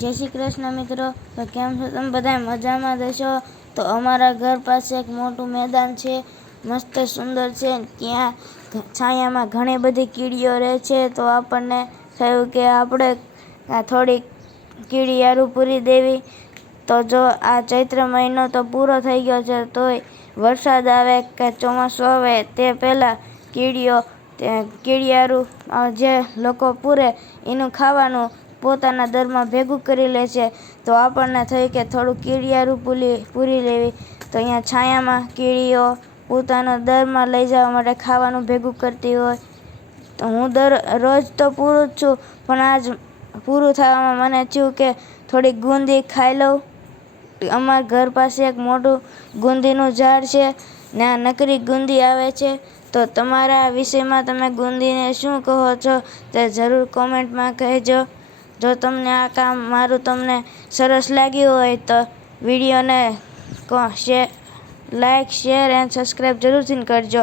જય શ્રી કૃષ્ણ મિત્રો. તો કેમ છો તમે બધા? મજામાં દેશો? તો અમારા ઘર પાસે એક મોટું મેદાન છે, મસ્ત સુંદર છે. ત્યાં છાયામાં ઘણી બધી કીડીઓ રહે છે. તો આપણને થયું કે આપણે થોડીક કીડિયારું પૂરી દેવી. તો જો આ ચૈત્ર મહિનો તો પૂરો થઈ ગયો છે, તોય વરસાદ આવે કે ચોમાસું આવે તે પહેલાં કીડિયારું જે લોકો પૂરે એનું ખાવાનું પોતાના દરમાં ભેગું કરી લે છે. તો આપણને થયું કે થોડું કીડિયારું પૂરી લેવી. તો અહીંયા છાયામાં કીડીઓ પોતાના દરમાં લઈ જવા માટે ખાવાનું ભેગું કરતી હોય. તો હું રોજ તો પૂરું જ છું, પણ આજ પૂરું થવામાં મને થયું કે થોડીક ગુંદી ખાઈ લઉં. અમારા ઘર પાસે એક મોટું ગુંદીનું ઝાડ છે ને આ નકરી ગુંદી આવે છે. તો તમારા વિષયમાં તમે ગુંદીને શું કહો છો તે જરૂર કોમેન્ટમાં કહેજો. જો તમને આ કામ મારું તમને સરસ લાગ્યું હોય તો વિડીયોને લાઈક, શેર એન્ડ સબસ્ક્રાઈબ જરૂરથી કરજો.